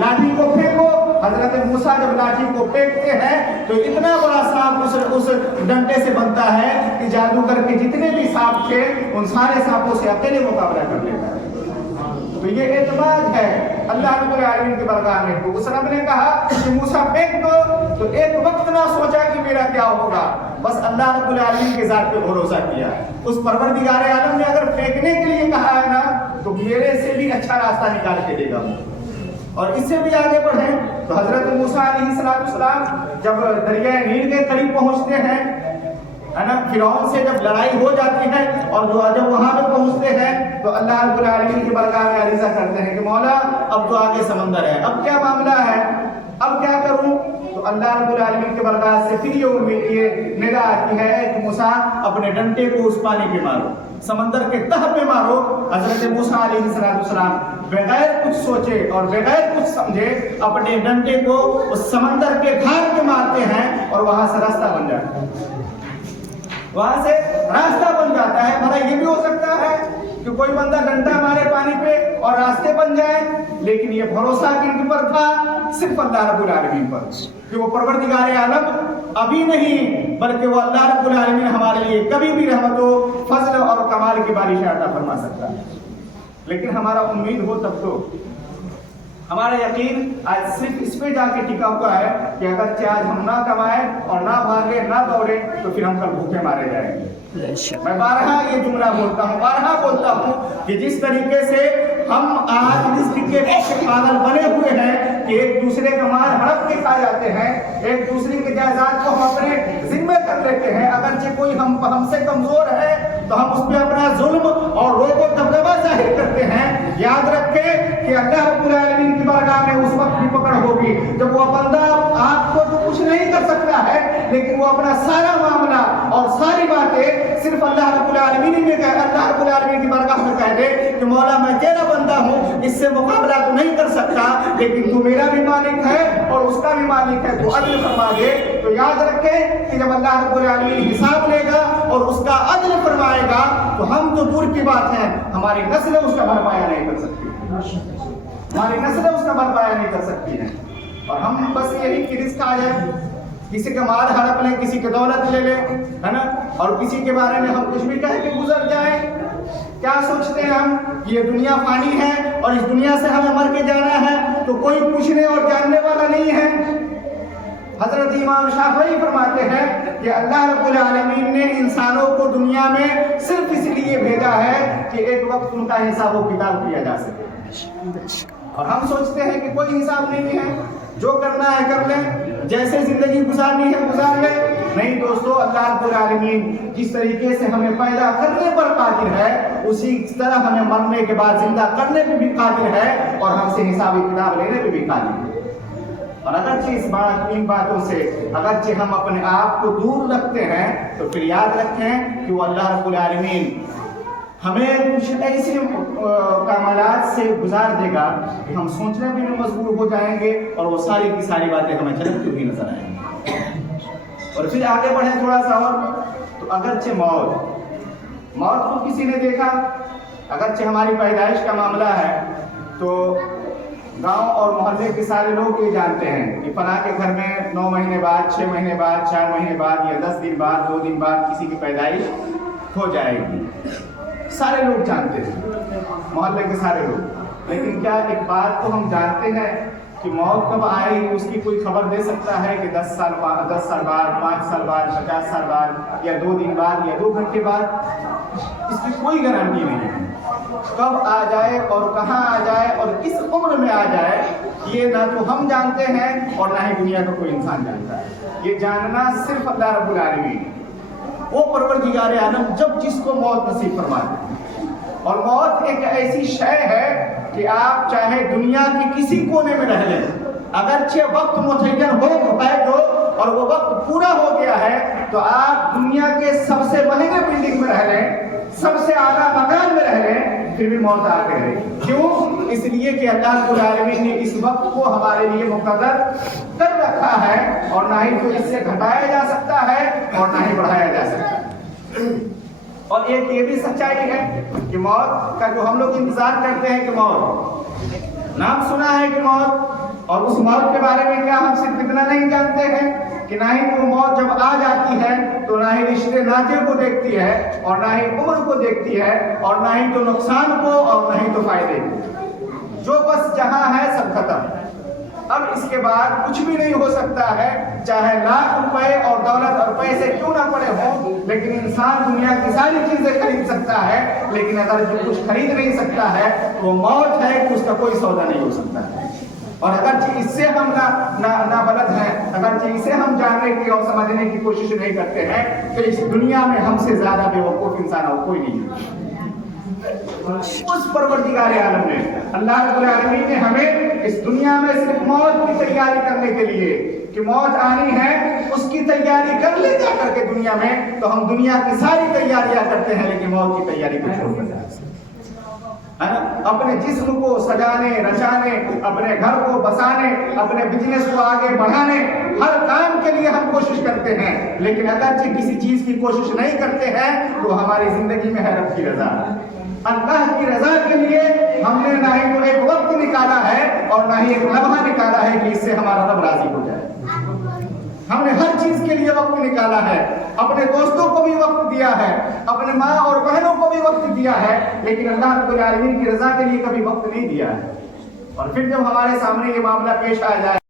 लाठी को फेंको। हजरत मूसा जब लाठी को फेंकते हैं तो इतना बड़ा सांप उस डंडे से बनता है कि जादूगर के जितने भी सांप थे उन सारे सांपों से अकेले मुकाबला कर लेता है। तो ये एतमाद है अल्लाह रब्बुल आलमीन की बारगाह में। तो उस रब ने कहा कि मूसा फेंक दो, तो एक वक्त ना सोचा कि मेरा क्या होगा, बस अल्लाह रब्बुल आलमीन के ज़ात पे भरोसा किया। उस परवरदिगार आलम ने अगर फेंकने के लिए कहा है ना तो मेरे से भी अच्छा रास्ता निकाल के देगा। और इससे भी आगे बढ़े तो हजरत मूसा अलैहिस्सलाम जब दरिया नील के करीब पहुंचते हैं, है ना, फिरौन से जब लड़ाई हो जाती है और जब वहां पे पहुंचते हैं तो अल्लाह रब्बुल आलमीन की बारगाह में अर्ज़ा करते हैं कि मौला अब तो आगे समंदर है, अब क्या मामला है, अब क्या करूं। तो अल्लाह रब्बुल आलमीन के बारगाह से फिर ये निदा आती है कि मूसा अपने डंडे को उस पानी पे मारो, समंदर के तह पे मारो। हजरत मूसा अलैहिस्सलाम बगैर कुछ सोचे और बगैर कुछ समझे अपने डंडे को उस समंदर के घाट पे मारते हैं और वहां से रास्ता बन जाता है, वहां से रास्ता बन जाता है। भला ये भी हो सकता है कि कोई बंदा डंडा मारे पानी पे और रास्ते बन जाए, लेकिन ये भरोसा किन पर था, सिर्फ अल्लाह रब्बुल आलमीन पर, कि वो परवरदिगार आलम अभी नहीं बल्कि वो अल्लाह रब्बुल आलमीन हमारे लिए कभी भी रहमतो फजल और कमाल की बारिश अता फरमा सकता है। लेकिन हमारा उम्मीद हो तब तो, हमारा यकीन आज सिर्फ इस पे जाके टिका हुआ है कि अगर आज हम ना कमाए और ना भागे ना दौड़े तो फिर हम कल भूखे मारे जाएंगे। मैं बारहा ये जुमला बोलता हूँ, बारहा बोलता हूँ कि जिस तरीके से हम आज रिस्क के पीछे पागल बने हुए हैं कि एक दूसरे का माल हड़प के खा जाते हैं, एक दूसरे के जायदाद को हम अपने जिम्मे कर लेते हैं। अगरचे कोई हमसे कमजोर है तो हम उस पर अपना जुल्म और रोब और दबदबा जाहिर करते हैं। याद रखें कि अल्लाह रब्बुल आलमीन की बारगाह में उस वक्त भी पकड़ होगी जब वो बंदा आपको तो कुछ नहीं कर सकता है, लेकिन वो अपना सारा मामला और सारी बातें सिर्फ अल्लाह रब्बुल आलमीन की बारगाह में कह दे कि मौला मैं तेरा बंदा हूँ, इससे मुकाबला तो नहीं कर सकता, लेकिन तू मेरा भी मालिक है और उसका भी मालिक है, तो अदल फरमा दे। तो याद रखें कि जब अल्लाह रब्बुल आलमीन हिसाब लेगा और उसका अदल फरमाएगा तो हम तो दूर की बात है, हमारी नस्लें उसका भरपाया नहीं कर सकती, हमारी नस्लें उसका भरपाया नहीं कर सकती हैं। और हम बस यही कि रिस्क आ जाए, किसी का माल हड़प ले, किसी की दौलत ले ले, है ना, और किसी के बारे में हम कुछ भी कह के गुजर जाए। क्या सोचते हैं हम कि ये दुनिया फानी है और इस दुनिया से हमें मर के जाना है, तो कोई पूछने और जानने वाला नहीं है। हजरत इमाम शाफई फरमाते हैं कि अल्लाह रब्बुल आलमीन ने इंसानों को दुनिया में सिर्फ इसलिए भेजा है कि एक वक्त उनका हिसाब व किताब किया जा सके। और हम सोचते हैं कि कोई हिसाब नहीं है, जो करना है कर लें, जैसे जिंदगी गुजारनी है गुजार लें। नहीं दोस्तों, अल्लाह रब्बुल आलमीन जिस तरीके से हमें पैदा करने पर कादिर है, उसी तरह हमें मरने के बाद जिंदा करने पे भी कादिर है और हमसे हिसाब किताब लेने पे भी कादिर है। और अगरचे इन बातों से अगरचे हम अपने आप को दूर रखते हैं तो फिर याद रखें कि वो अल्लाह रब्बुल आलमीन हमें कुछ ऐसे कामलात से गुजार देगा कि हम सोचने में भी मजबूर हो जाएंगे और वो सारी की सारी बातें हमें झलकती हुई नजर आएंगी। और फिर आगे बढ़े थोड़ा सा और, तो अगरचे मौत को किसी ने देखा, अगरचे हमारी पैदाइश का मामला है तो गांव और मोहल्ले के सारे लोग ये जानते हैं कि फलां के घर में 9 महीने बाद, 6 महीने बाद, 4 महीने बाद या 10 दिन बाद, 2 दिन बाद किसी की पैदाइश हो जाएगी। सारे लोग जानते हैं, मोहल्ले के सारे लोग। लेकिन क्या एक बात तो हम जानते हैं कि मौत कब आएगी उसकी कोई खबर दे सकता है कि 10 साल बाद, 5 साल बाद, 50 साल बाद या 2 दिन बाद या 2 घंटे बाद? इसकी कोई गारंटी नहीं है। कब आ जाए और कहाँ आ जाए और किस उम्र में आ जाए, ये ना तो हम जानते हैं और ना ही दुनिया का कोई इंसान जानता है। ये जानना सिर्फ अल्लाह रब्बुल आलमीन, वो परवरदिगार आलम जब जिसको मौत नसीब फरमाते हैं। और मौत एक ऐसी शय है कि आप चाहे दुनिया के किसी कोने में रह लें, अगरचे वक्त मुतय्यन हो जो और वो वक्त पूरा हो गया है, तो आप दुनिया के सबसे महंगे बिल्डिंग में रह लें, सबसे आला मकान में रह लें, फिर भी मौत आके रहेगी। क्यों? इसलिए कि अल्लाह रब्बुल आलमीन ने इस वक्त को हमारे लिए मुक़द्दर कर रखा है और ना ही तो इससे घटाया जा सकता है और ना ही बढ़ाया जा सकता है। और एक ये भी सच्चाई है कि मौत का जो हम लोग इंतजार करते हैं कि मौत, नाम सुना है कि मौत اور اس موت کے بارے میں کیا ہم صرف اتنا نہیں جانتے ہیں کہ نہ ہی وہ موت جب آ جاتی ہے تو نہ ہی رشتے ناطے کو دیکھتی ہے اور نہ ہی عمر کو دیکھتی ہے اور نہ ہی تو نقصان کو اور نہ ہی تو فائدے کو، جو بس جہاں ہے سب ختم۔ اب اس کے بعد کچھ بھی نہیں ہو سکتا ہے، چاہے لاکھ روپے اور دولت اور پیسے کیوں نہ پڑے ہوں، لیکن انسان دنیا کی ساری چیزیں خرید سکتا ہے، لیکن اگر جو کچھ خرید نہیں سکتا ہے وہ موت ہے کہ اس کا کوئی سودا نہیں ہو سکتا ہے۔ اور اگرچہ اس سے ہم نہ بلد ہیں، اگرچہ اسے ہم جاننے کی اور سمجھنے کی کوشش نہیں کرتے ہیں کہ اس دنیا میں ہم سے زیادہ بے وقوف انسان اور کوئی نہیں ہے۔ اس پروردگار عالم نے، اللہ رب العالمین نے ہمیں اس دنیا میں صرف موت کی تیاری کرنے کے لیے کہ موت آنی ہے اس کی تیاری کر لے جا کر کے دنیا میں، تو ہم دنیا کی ساری تیاریاں کرتے ہیں لیکن موت کی تیاری کو چھوڑ کر جاتے ہیں۔ اپنے جسم کو سجانے رچانے، اپنے گھر کو بسانے، اپنے بزنس کو آگے بڑھانے، ہر کام کے لیے ہم کوشش کرتے ہیں، لیکن اگرچہ کسی چیز کی کوشش نہیں کرتے ہیں تو ہماری زندگی میں ہے رب کی رضا۔ اللہ کی رضا کے لیے ہم نے نہ ہی تو ایک وقت نکالا ہے اور نہ ہی ایک لمحہ نکالا ہے کہ اس سے ہمارا رب راضی ہو جائے۔ ہم نے ہر چیز کے لیے وقت نکالا ہے، اپنے دوستوں کو بھی وقت دیا ہے، اپنے ماں اور بہنوں کو بھی وقت دیا ہے، لیکن اللہ رب العالمین کی رضا کے لیے کبھی وقت نہیں دیا ہے۔ اور پھر جب ہمارے سامنے یہ معاملہ پیش آ جائے